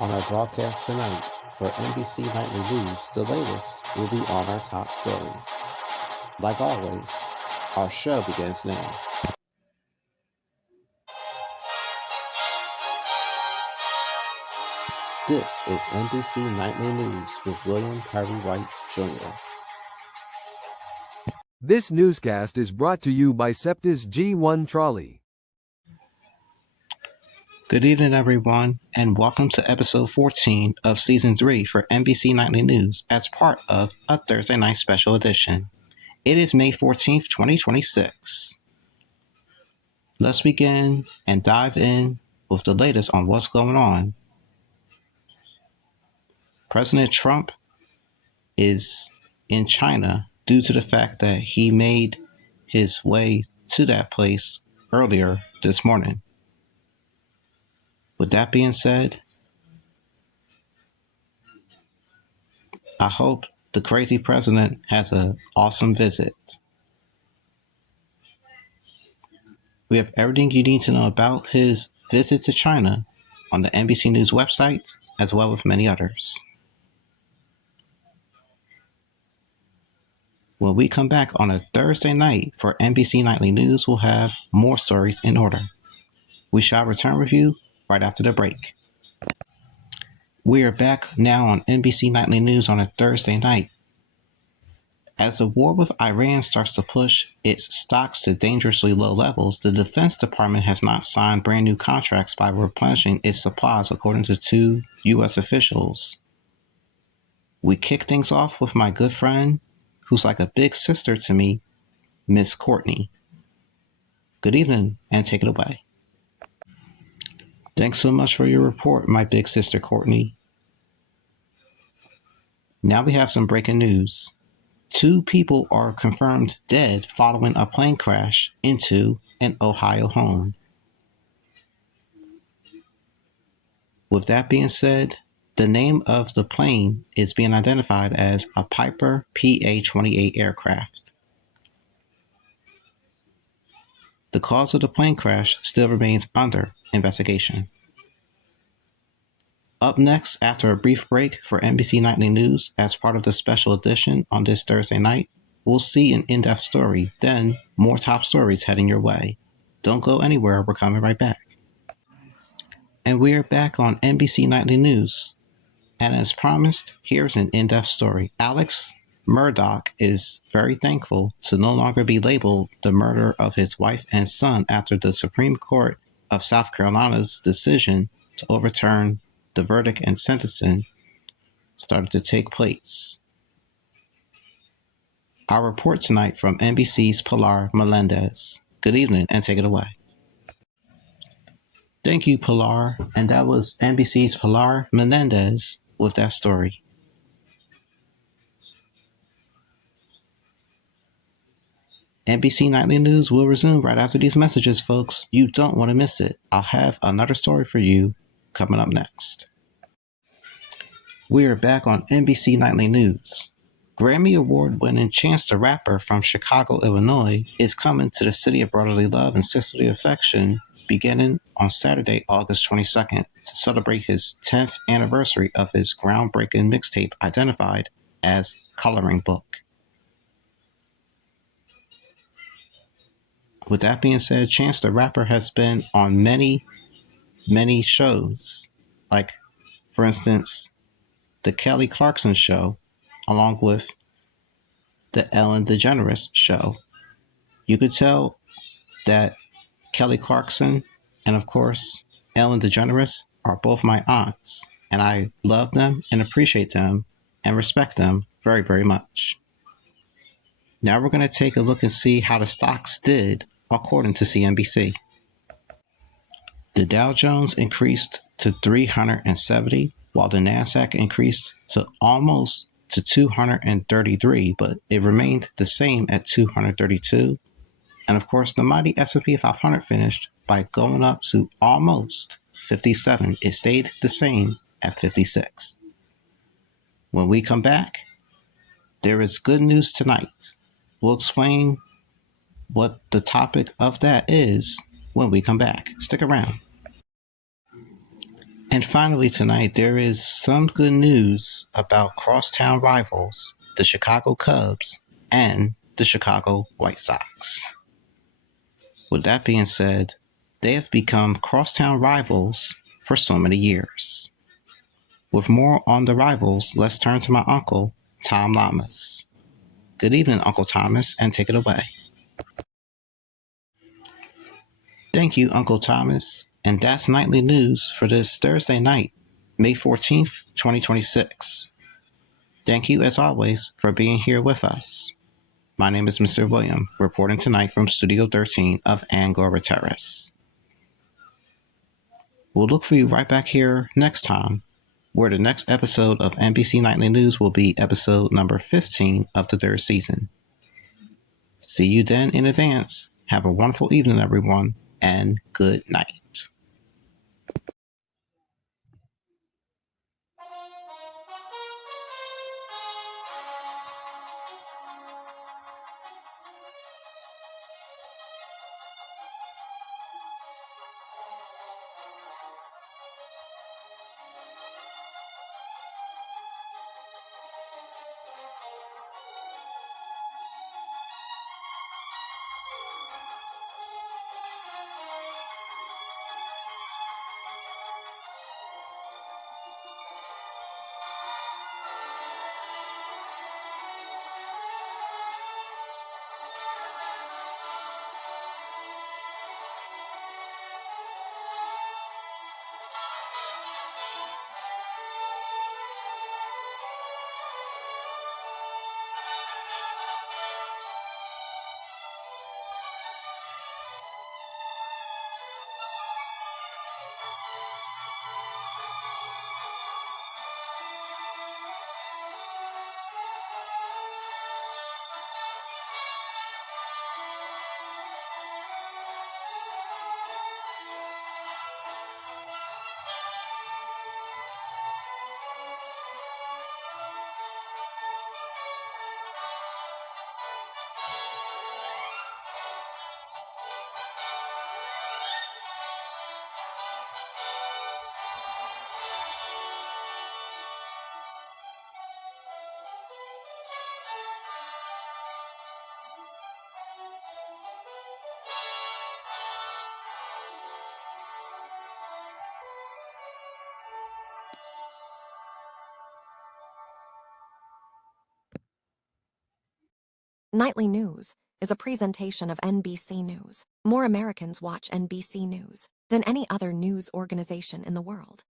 On our broadcast tonight for NBC Nightly News, the latest will be on our top stories. Like always, our show begins now. This is NBC Nightly News with William Perry White Jr. This newscast is brought to you by Septis G1 Trolley. Good evening, everyone, and welcome to episode 14 of season 3 for NBC Nightly News as part of a Thursday night special edition. It is May 14th, 2026. Let's begin and dive in with the latest on what's going on. President Trump is in China due to the fact that he made his way to that place earlier this morning. With that being said, I hope the crazy president has an awesome visit. We have everything you need to know about his visit to China on the NBC News website, as well as many others. When we come back on a Thursday night for NBC Nightly News, we'll have more stories in order. We shall return with you right after the break. We are back now on NBC Nightly News on a Thursday night. As the war with Iran starts to push its stocks to dangerously low levels, the Defense Department has not signed brand new contracts by replenishing its supplies, according to 2 U.S. officials. We kick things off with my good friend, who's like a big sister to me, Miss Courtney. Good evening, and take it away. Thanks so much for your report, my big sister Courtney. Now we have some breaking news. 2 people are confirmed dead following a plane crash into an Ohio home. With that being said, the name of the plane is being identified as a Piper PA-28 aircraft. The cause of the plane crash still remains under investigation. Up next, after a brief break for NBC Nightly News as part of the special edition on this Thursday night, we'll see an in-depth story, then more top stories heading your way. Don't go anywhere, we're coming right back. And we are back on NBC Nightly News. And as promised, here's an in-depth story. Alex Murdaugh is very thankful to no longer be labeled the murderer of his wife and son after the Supreme Court of South Carolina's decision to overturn the verdict and sentencing started to take place. Our report tonight from NBC's Pilar Melendez. Good evening, and take it away. Thank you, Pilar. And that was NBC's Pilar Melendez with that story. NBC Nightly News will resume right after these messages, folks. You don't want to miss it. I'll have another story for you coming up next. We are back on NBC Nightly News. Grammy Award-winning Chance the Rapper from Chicago, Illinois, is coming to the city of brotherly love and sisterly affection beginning on Saturday, August 22nd, to celebrate his 10th anniversary of his groundbreaking mixtape identified as Coloring Book. With that being said, Chance the Rapper has been on many shows, like, for instance, the Kelly Clarkson Show, along with the Ellen DeGeneres Show. You could tell that Kelly Clarkson and, of course, Ellen DeGeneres are both my aunts, and I love them and appreciate them and respect them very, very much. Now we're going to take a look and see how the stocks did according to CNBC. The Dow Jones increased to 370, while the NASDAQ increased to almost to 233, but it remained the same at 232. And of course, the mighty S&P 500 finished by going up to almost 57. It stayed the same at 56. When we come back, there is good news tonight. We'll explain what the topic of that is when we come back. Stick around. And finally tonight, there is some good news about crosstown rivals, the Chicago Cubs and the Chicago White Sox. With that being said, they have become crosstown rivals for so many years. With more on the rivals, let's turn to my uncle, Tom Lamas. Good evening, Uncle Thomas, and take it away. Thank you, Uncle Thomas. And that's nightly news for this Thursday night, May 14th, 2026. Thank you, as always, for being here with us. My name is Mr. William, reporting tonight from Studio 13 of Angora Terrace. We'll look for you right back here next time, where the next episode of NBC Nightly News will be episode number 15 of the third season. See you then in advance. Have a wonderful evening, everyone, and good night. Nightly News is a presentation of NBC News. More Americans watch NBC News than any other news organization in the world.